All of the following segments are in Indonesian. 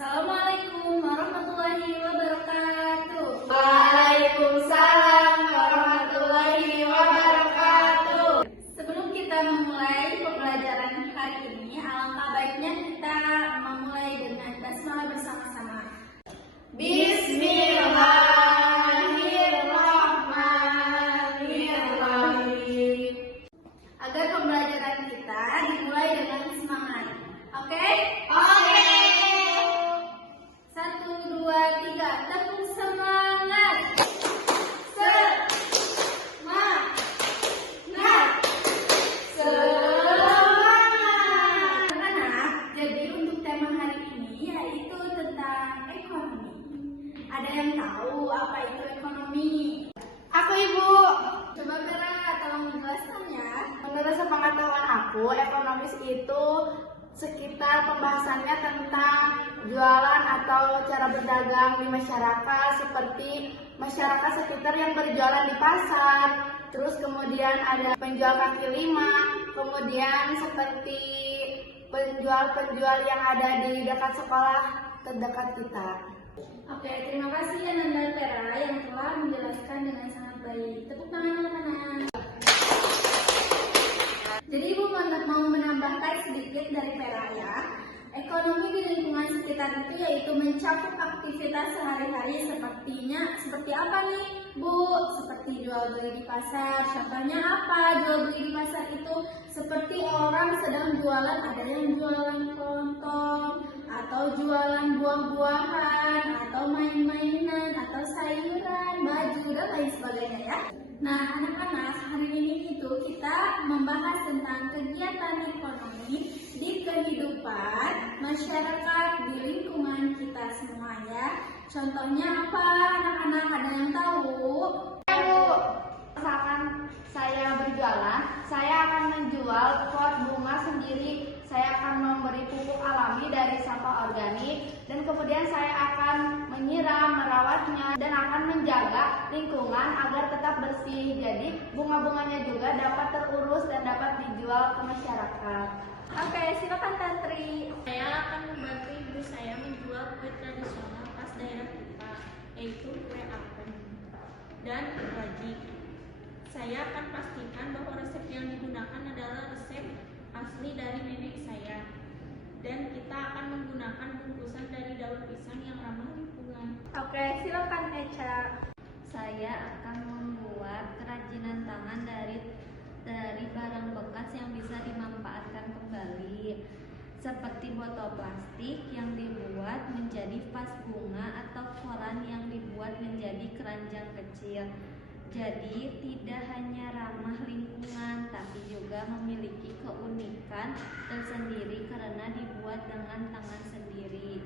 Assalamualaikum warahmatullahi wabarakatuh. Waalaikumsalam warahmatullahi wabarakatuh. Sebelum kita memulai pembelajaran hari ini, alangkah baiknya kita memulai dengan basmalah bersama-sama. Bismillahirrahmanirrahim. Agar pembelajaran kita dimulai dengan semangat. Oke? Oke. 1, 2, 3, tepuk semangat. Anak-anak, jadi untuk tema hari ini yaitu tentang ekonomi. Ada yang tahu apa itu ekonomi? Aku Ibu. Coba Vera, tolong menjelaskan ya. Menurut sepengetahuan aku, ekonomis itu sekitar pembahasannya tentang jualan atau cara berdagang di masyarakat, seperti masyarakat sekitar yang berjualan di pasar, terus kemudian ada penjual kaki lima, kemudian seperti penjual-penjual yang ada di dekat sekolah terdekat kita. Oke, terima kasih Ananda Vera yang telah menjelaskan dengan sangat baik. Tepuk tangan anak-anak. Jadi Ibu mau menambahkan sedikit dari Vera ya. Ekonomi di lingkungan sekitar itu yaitu mencakup aktivitas sehari-hari seperti apa nih Bu? Seperti jual beli di pasar. Contohnya apa jual beli di pasar itu? Seperti orang sedang jualan, ada yang jualan kelontong, atau jualan buah-buahan, atau main-mainan, atau sayuran, baju, dan lain sebagainya ya. Nah, anak-anak, hari ini itu kita membahas tentang kegiatan ekonomi di kehidupan masyarakat di lingkungan kita semua ya. Contohnya apa anak-anak, ada yang tahu? Bu, misalkan saya berjualan, saya akan menjual pot bunga sendiri. Saya akan memberi pupuk alami dari sampah organik, dan kemudian saya akan menyiram, merawatnya, dan akan menjaga lingkungan agar tetap bersih. Jadi bunga-bunganya juga dapat terurus dan dapat dijual ke masyarakat. Oke, silakan Tantri. Saya akan membantu ibu saya menjual kue tradisional khas daerah kita, yaitu kue apem dan wajib. Saya akan pastikan bahwa resep yang digunakan adalah resep asli dari nenek saya, dan kita akan menggunakan bungkusan dari daun pisang yang ramah lingkungan. Oke, silakan Eca. Saya akan membuat kerajinan tangan dari barang bekas yang bisa dimanfaatkan kembali, seperti botol plastik yang dibuat menjadi vas bunga atau koran yang dibuat menjadi keranjang kecil. Jadi tidak hanya ramah lingkungan, tapi juga memiliki keunikan tersendiri karena dibuat dengan tangan sendiri.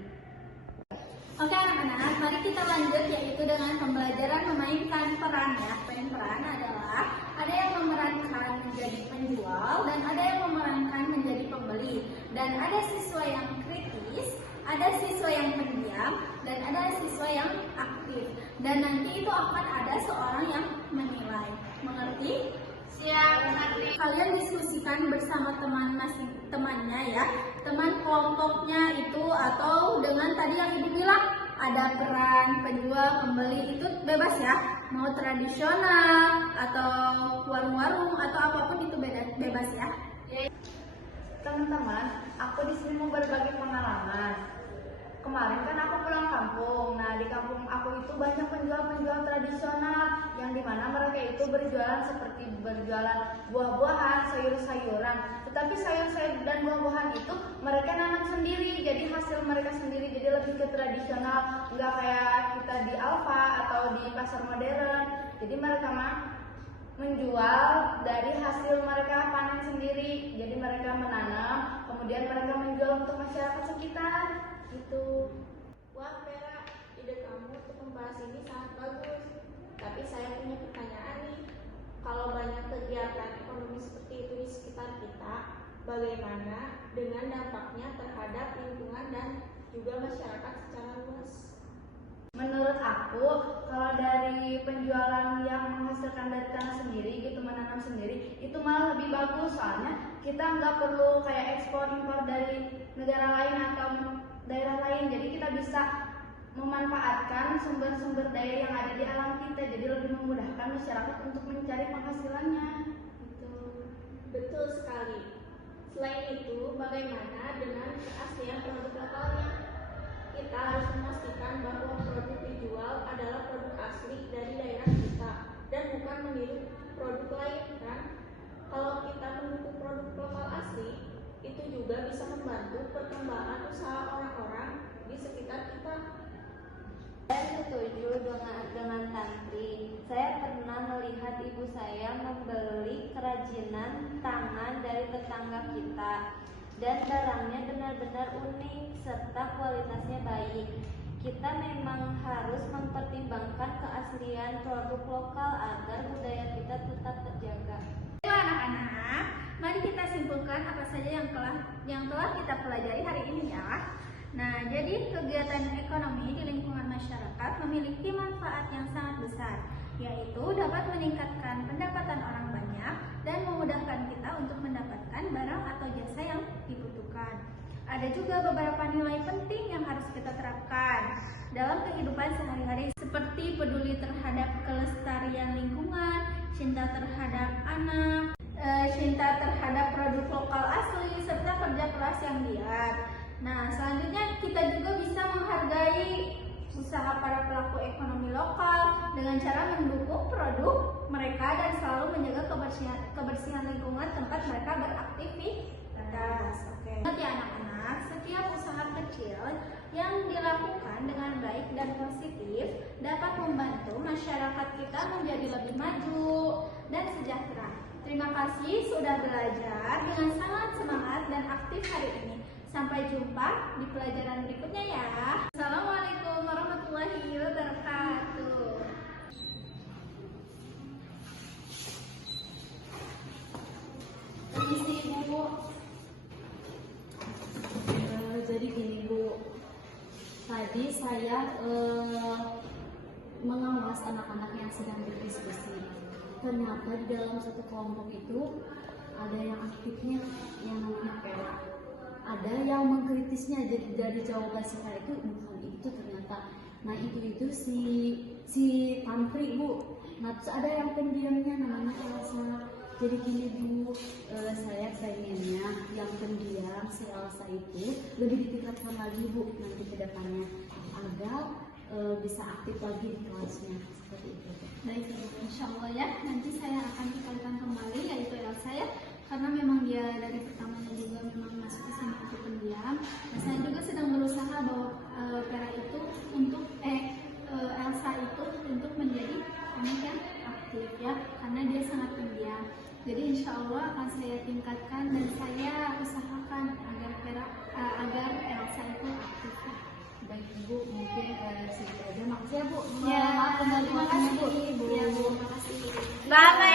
Oke anak-anak, mari kita lanjut yaitu dengan pembelajaran memainkan peran ya. Peran adalah ada yang memerankan menjadi penjual dan ada yang memerankan menjadi pembeli. Dan ada siswa yang kritis, ada siswa yang pendiam, dan ada siswa yang aktif. Dan nanti itu akan ada seorang yang menilai. Mengerti? Siap, mengerti. Kalian diskusikan bersama temannya ya, teman kelompoknya itu, atau dengan tadi yang Ibu bilang ada peran penjual, pembeli, itu bebas ya, mau tradisional atau warung-warung atau apapun itu bebas ya. Teman-teman, aku di sini mau berbagi pengalaman. Kemarin kan aku pulang kampung. Nah, di kampung aku itu banyak penjual-penjual tradisional yang dimana mereka itu berjualan seperti berjualan buah-buahan, sayur-sayuran. Tetapi sayur-sayur dan buah-buahan itu mereka nanam sendiri, jadi hasil mereka sendiri, jadi lebih ke tradisional, nggak kayak kita di Alfa atau di pasar modern. Jadi mereka mah menjual dari hasil mereka panen sendiri. Jadi mereka menanam, kemudian mereka menjual untuk masyarakat sekitar. Gitu. Wah Vera, ide kamu untuk membahas ini sangat bagus. Tapi saya punya pertanyaan nih, kalau banyak kegiatan ekonomi seperti itu di sekitar kita, bagaimana dengan dampaknya terhadap lingkungan dan juga masyarakat secara luas? Menurut aku, kalau dari penjualan yang menghasilkan dari tanah sendiri, gitu menanam sendiri, itu malah lebih bagus. Soalnya kita nggak perlu kayak ekspor impor dari negara lain atau daerah lain. Jadi kita bisa memanfaatkan sumber-sumber daya yang ada di alam kita, jadi lebih memudahkan masyarakat untuk mencari penghasilannya. Gitu. Betul sekali. Selain itu, bagaimana dengan keaslian produk lokalnya? Kita harus memastikan bahwa produk dijual adalah produk asli dari daerah kita dan bukan meniru produk lain, kan? Kalau kita mendukung produk lokal asli, itu juga bisa membantu perkembangan usaha orang-orang di sekitar kita. Saya setuju dengan Tantri. Saya pernah melihat ibu saya membeli kerajinan tangan dari tetangga kita, dan barangnya benar-benar unik serta kualitasnya baik. Kita memang harus mempertimbangkan keaslian produk lokal agar budaya kita tetap terjaga. Baiklah anak-anak, mari kita simpulkan apa saja yang telah kita pelajari hari ini ya. Nah, jadi kegiatan ekonomi di lingkungan masyarakat memiliki manfaat yang sangat besar, yaitu dapat meningkatkan pendapatan orang banyak dan memudahkan kita untuk mendapatkan barang atau jasa yang dibutuhkan. Ada juga beberapa nilai penting yang harus kita terapkan dalam kehidupan sehari-hari, seperti peduli terhadap kelestarian lingkungan, cinta terhadap anak, cinta terhadap produk lokal asli, serta kerja keras yang giat. Nah, selanjutnya kita juga bisa menghargai usaha para pelaku ekonomi lokal dengan cara mendukung produk mereka dan selalu menjaga kebersihan lingkungan tempat mereka beraktivitas. Oke. Ingat ya anak-anak, setiap usaha kecil yang dilakukan dengan baik dan positif dapat membantu masyarakat kita menjadi lebih maju dan sejahtera. Terima kasih sudah belajar dengan sangat semangat dan aktif hari ini. Sampai jumpa di pelajaran berikutnya ya. Assalamualaikum warahmatullahi wabarakatuh. Permisi Bu. Jadi gini Bu, tadi saya mengawas anak-anak yang sedang berdiskusi. Ternyata di dalam satu kelompok itu ada yang aktifnya yang namanya perak. Ada yang mengkritisnya, jadi dari jawaban saya itu bukan itu ternyata. Nah itu si Tantri Bu. Nah terus ada yang pendiamnya namanya Elsa. Jadi gini Bu, saya pengennya yang pendiam si Elsa itu lebih ditingkatkan lagi Bu nanti ke depannya agar bisa aktif lagi di kelasnya seperti itu. Baik, insya Allah ya. Nanti saya akan tingkatkan kembali yaitu Elsa ya. Karena memang dia dari pertamanya juga memang masuk ke sini untuk pendiam. Nah, saya juga sedang berusaha bahwa Vera itu untuk Elsa itu untuk menjadi anak yang aktif ya, karena dia sangat pendiam. Jadi insya Allah akan saya tingkatkan dan saya usahakan agar Elsa itu aktif. Baik Bu, mungkin segitu aja. Makasih ya Bu. Ya, Maaf kembali terima kasih Bu. Bu. Ya Bu, terima kasih. Bye-bye.